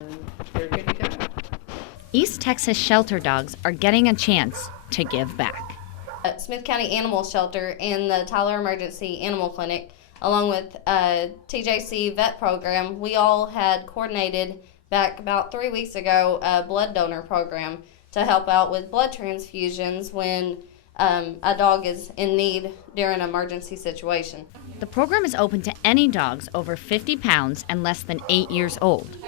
They're good to go. East Texas shelter dogs are getting a chance to give back. Smith County Animal Shelter and the Tyler Emergency Animal Clinic, along with TJC Vet Program, we all had coordinated back about 3 weeks ago a blood donor program to help out with blood transfusions when a dog is in need during an emergency situation. The program is open to any dogs over 50 pounds and less than 8 years old.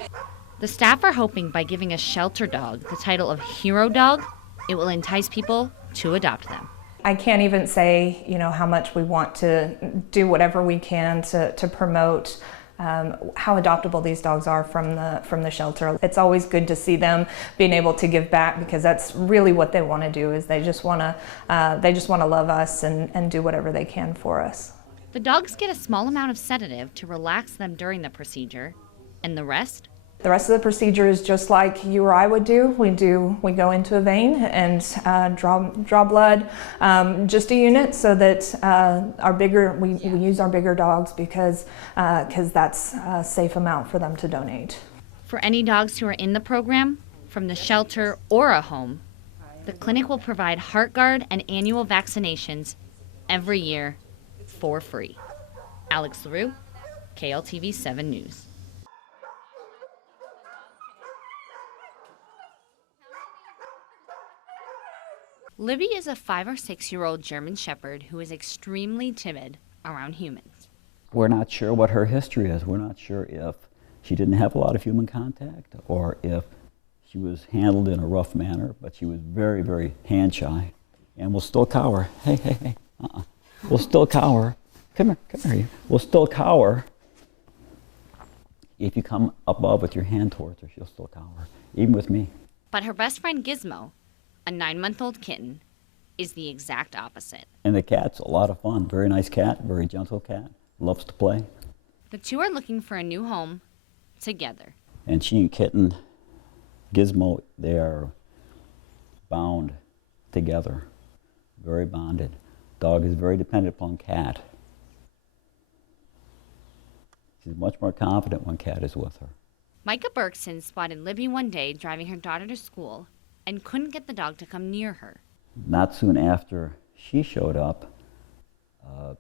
The staff are hoping by giving a shelter dog the title of hero dog, it will entice people to adopt them. I can't even say, how much we want to do whatever we can to promote how adoptable these dogs are from the shelter. It's always good to see them being able to give back, because that's really what they want to do. Is they just want to love us and do whatever they can for us. The dogs get a small amount of sedative to relax them during the procedure, and the rest? The rest of the procedure is just like you or I would do. We go into a vein and draw blood, just a unit, so that we use our bigger dogs because that's a safe amount for them to donate. For any dogs who are in the program, from the shelter or a home, the clinic will provide HeartGuard and annual vaccinations every year for free. Alex Leroux, KLTV 7 News. Libby is a 5 or 6-year-old German Shepherd who is extremely timid around humans. We're not sure what her history is. We're not sure if she didn't have a lot of human contact or if she was handled in a rough manner, but she was very, very hand shy and will still cower. Hey, We'll still cower. Come here. We'll still cower. If you come above with your hand towards her, she'll still cower, even with me. But her best friend Gizmo, a 9-month-old kitten, is the exact opposite. And the cat's a lot of fun. Very nice cat, very gentle cat, loves to play. The two are looking for a new home together. And she and kitten, Gizmo, they are bound together, very bonded. Dog is very dependent upon cat. She's much more confident when cat is with her. Micah Bergson spotted Libby one day driving her daughter to school and couldn't get the dog to come near her. Not soon after she showed up, a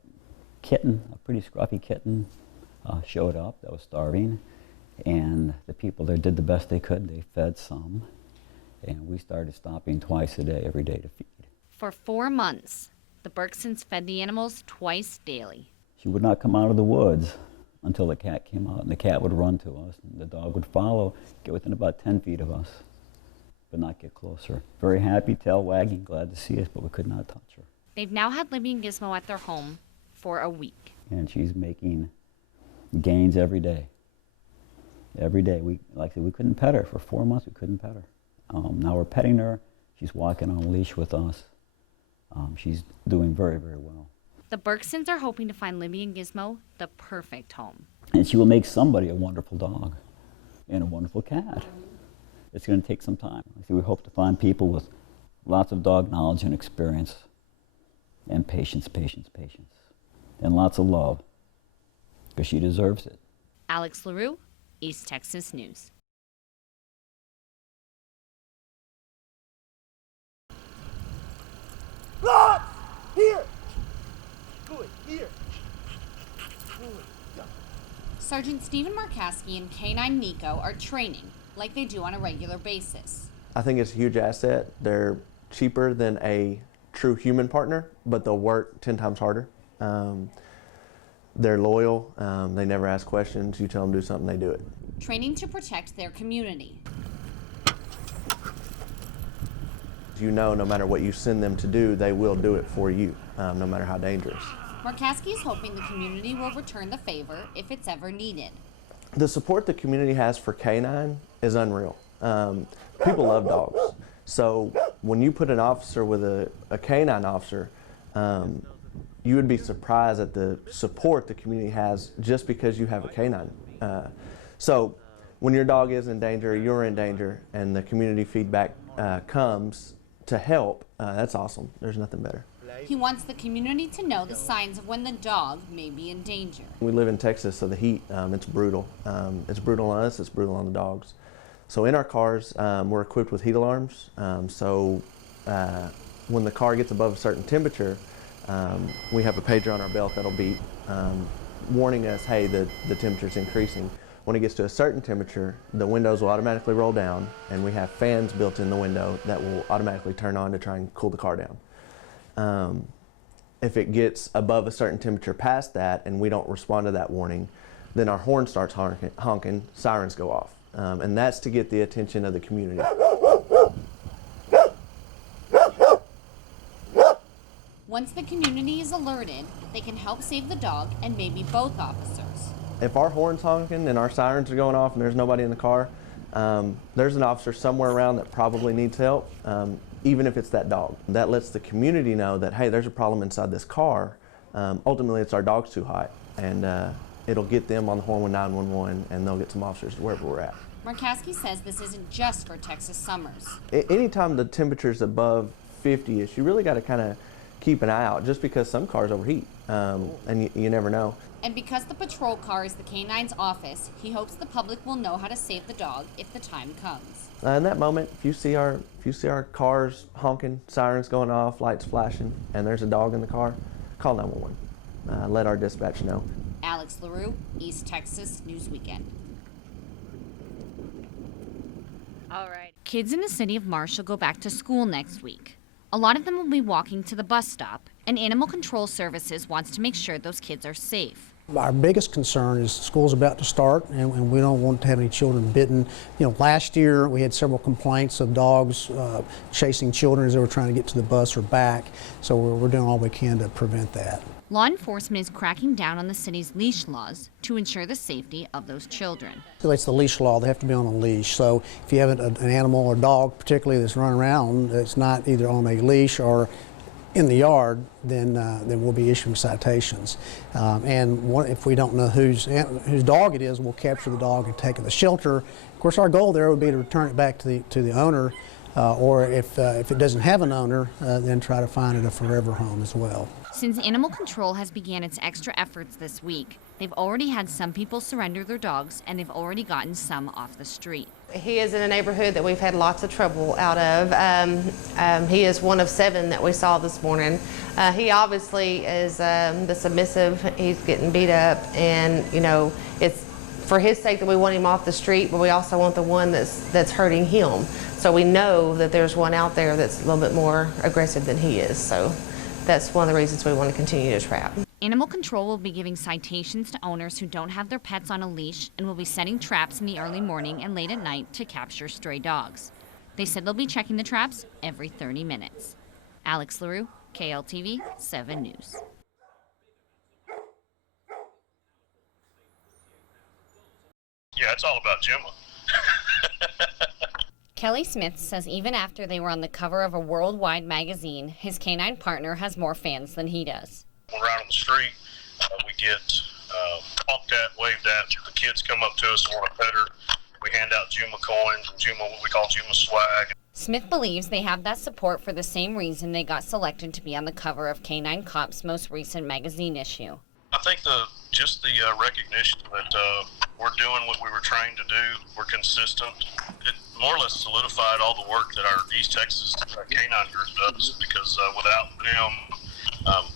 kitten, a pretty scruffy kitten, showed up that was starving, and the people there did the best they could. They fed some, and we started stopping twice a day, every day to feed. For 4 months, the Bergsons fed the animals twice daily. She would not come out of the woods until the cat came out, and the cat would run to us, and the dog would follow, get within about 10 feet of us, but not get closer. Very happy, tail wagging, glad to see us, but we could not touch her. They've now had Libby and Gizmo at their home for a week. And she's making gains every day. Every day. Like I said, we couldn't pet her. For 4 months, we couldn't pet her. Now we're petting her. She's walking on a leash with us. She's doing very, very well. The Bergsons are hoping to find Libby and Gizmo the perfect home. And she will make somebody a wonderful dog and a wonderful cat. It's going to take some time. We hope to find people with lots of dog knowledge and experience and patience, and lots of love, because she deserves it. Alex Leroux, East Texas News. Lots! Here! Good, here. Good. Go. Sergeant Stephen Markowski and K9 Nico are training like they do on a regular basis. I think it's a huge asset. They're cheaper than a true human partner, but they'll work 10 times harder. They're loyal. They never ask questions. You tell them to do something, they do it. Training to protect their community. You know, no matter what you send them to do, they will do it for you, no matter how dangerous. Markowski is hoping the community will return the favor if it's ever needed. The support the community has for K9 is unreal. People love dogs. So when you put an officer with a K9 officer, you would be surprised at the support the community has just because you have a K9. So when your dog is in danger, you're in danger, and the community feedback comes to help, that's awesome. There's nothing better. He wants the community to know the signs of when the dog may be in danger. We live in Texas, so the heat, it's brutal. It's brutal on us, it's brutal on the dogs. So in our cars, we're equipped with heat alarms. When the car gets above a certain temperature, we have a pager on our belt that'll beep, warning us, hey, the temperature's increasing. When it gets to a certain temperature, the windows will automatically roll down, and we have fans built in the window that will automatically turn on to try and cool the car down. If it gets above a certain temperature past that and we don't respond to that warning, then our horn starts honking, sirens go off. And that's to get the attention of the community. Once the community is alerted, they can help save the dog and maybe both officers. If our horn's honking and our sirens are going off and there's nobody in the car, there's an officer somewhere around that probably needs help, even if it's that dog. That lets the community know that, hey, there's a problem inside this car. Ultimately, it's our dog's too hot, and it'll get them on the horn with 911, and they'll get some officers wherever we're at. Murkowski says this isn't just for Texas summers. Anytime the temperature's above 50-ish, you really got to kind of keep an eye out, just because some cars overheat, and you never know. And because the patrol car is the K-9's office, he hopes the public will know how to save the dog if the time comes. In that moment, if you see our cars honking, sirens going off, lights flashing, and there's a dog in the car, call 911. Let our dispatch know. Alex Leroux, East Texas News Weekend. All right. Kids in the city of Marshall go back to school next week. A lot of them will be walking to the bus stop, and Animal Control Services wants to make sure those kids are safe. Our biggest concern is school's about to start, and we don't want to have any children bitten. You know, last year we had several complaints of dogs chasing children as they were trying to get to the bus or back, so we're doing all we can to prevent that. Law enforcement is cracking down on the city's leash laws to ensure the safety of those children. It's the leash law. They have to be on a leash. So if you have an animal or dog, particularly that's running around, that's not either on a leash or in the yard, then we'll be issuing citations. If we don't know whose dog it is, we'll capture the dog and take it to the shelter. Of course, our goal there would be to return it back to the owner, or if it doesn't have an owner, then try to find it a forever home as well. Since Animal Control has began its extra efforts this week, they've already had some people surrender their dogs, and they've already gotten some off the street. He is in a neighborhood that we've had lots of trouble out of. He is one of 7 that we saw this morning. He obviously is the submissive. He's getting beat up, and you know, it's for his sake that we want him off the street, but we also want the one that's hurting him. So we know that there's one out there that's a little bit more aggressive than he is. So that's one of the reasons we want to continue to trap. Animal Control will be giving citations to owners who don't have their pets on a leash and will be setting traps in the early morning and late at night to capture stray dogs. They said they'll be checking the traps every 30 minutes. Alex Leroux, KLTV 7 News. Yeah, it's all about Gemma. Kelly Smith says even after they were on the cover of a worldwide magazine, his canine partner has more fans than he does. When we're out on the street, we get honked at, waved at. The kids come up to us and want to pet her. We hand out Juma coins and Juma, what we call Juma swag. Smith believes they have that support for the same reason they got selected to be on the cover of Canine Cop's most recent magazine issue. I think just the recognition that we're doing what we were trained to do, we're consistent. It more or less solidified all the work that our East Texas canine group does, because without them,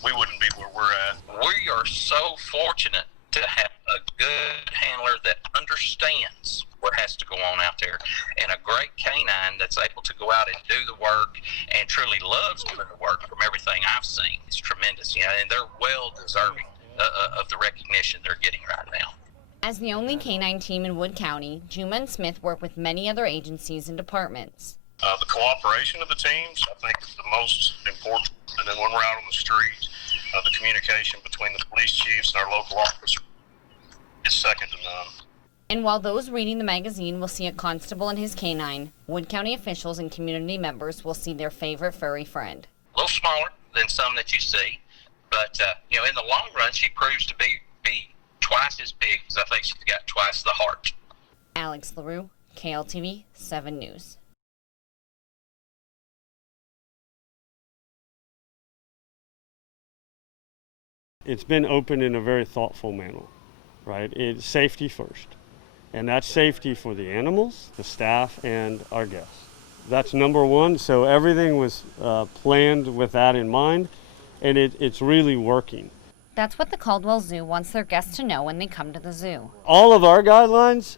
we wouldn't be where we're at. We are so fortunate to have a good handler that understands what has to go on out there, and a great canine that's able to go out and do the work and truly loves doing the work. From everything I've seen, it's tremendous, you know, and they're well deserving of the recognition they're getting right now. As the only canine team in Wood County, Juma and Smith work with many other agencies and departments. The cooperation of the teams, I think, is the most important. And then when we're out on the street, the communication between the police chiefs and our local officers is second to none. And while those reading the magazine will see a constable and his canine, Wood County officials and community members will see their favorite furry friend. A little smaller than some that you see, but you know, in the long run, she proves to be twice as big, because I think she's got twice the heart. Alex Leroux, KLTV 7 News. It's been opened in a very thoughtful manner, right? It's safety first. And that's safety for the animals, the staff, and our guests. That's number one, so everything was planned with that in mind, and it's really working. That's what the Caldwell Zoo wants their guests to know when they come to the zoo. All of our guidelines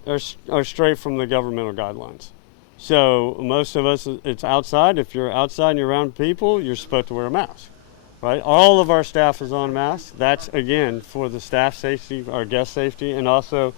are straight from the governmental guidelines. So most of us, it's outside. If you're outside and you're around people, you're supposed to wear a mask, right? All of our staff is on masks. That's, again, for the staff safety, our guest safety, and also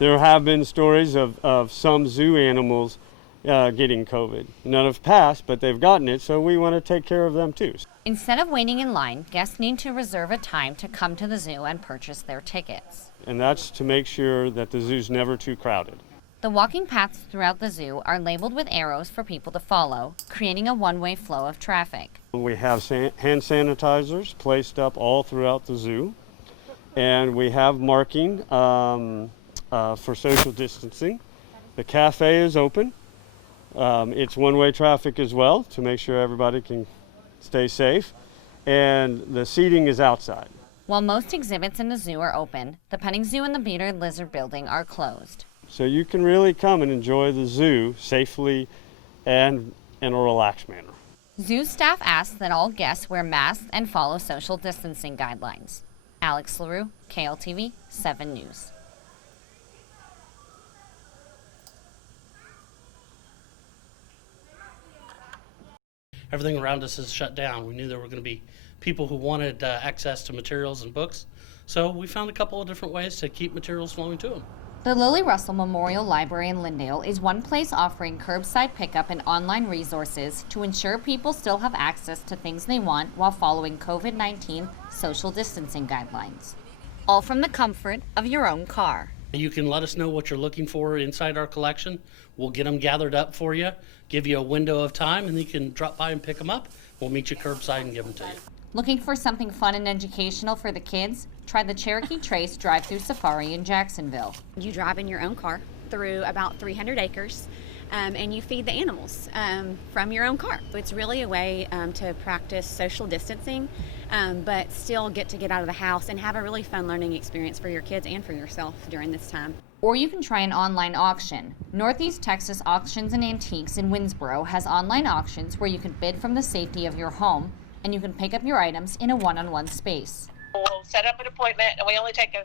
there have been stories of some zoo animals getting COVID. None have passed, but they've gotten it, so we want to take care of them too. Instead of waiting in line, guests need to reserve a time to come to the zoo and purchase their tickets. And that's to make sure that the zoo's never too crowded. The walking paths throughout the zoo are labeled with arrows for people to follow, creating a one-way flow of traffic. We have hand sanitizers placed up all throughout the zoo, and we have marking for social distancing. The cafe is open. It's one-way traffic as well to make sure everybody can stay safe, and the seating is outside. While most exhibits in the zoo are open, the petting zoo and the Bearded Lizard building are closed. So you can really come and enjoy the zoo safely and in a relaxed manner. Zoo staff asks that all guests wear masks and follow social distancing guidelines. Alex Leroux, KLTV 7 News. Everything around us is shut down. We knew there were going to be people who wanted access to materials and books, so we found a couple of different ways to keep materials flowing to them. The Lily Russell Memorial Library in Lyndale is one place offering curbside pickup and online resources to ensure people still have access to things they want while following COVID-19 social distancing guidelines. All from the comfort of your own car. You can let us know what you're looking for inside our collection. We'll get them gathered up for you, give you a window of time, and you can drop by and pick them up. We'll meet you curbside and give them to you. Looking for something fun and educational for the kids? Try the Cherokee Trace drive-through safari in Jacksonville. You drive in your own car through about 300 acres and you feed the animals from your own car. It's really a way to practice social distancing, but still get out of the house and have a really fun learning experience for your kids and for yourself during this time. Or you can try an online auction. Northeast Texas Auctions and Antiques in Winsboro has online auctions where you can bid from the safety of your home, and you can pick up your items in a one-on-one space. We'll set up an appointment, and we only take a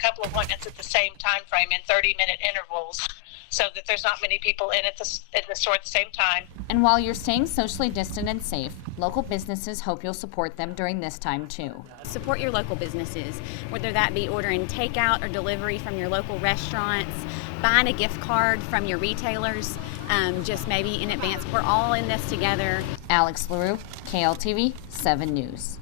couple of appointments at the same time frame in 30-minute intervals, so that there's not many people in the store at the same time. And while you're staying socially distant and safe, local businesses hope you'll support them during this time too. Support your local businesses, whether that be ordering takeout or delivery from your local restaurants, buying a gift card from your retailers, just maybe in advance. We're all in this together. Alex Leroux, KLTV 7 News.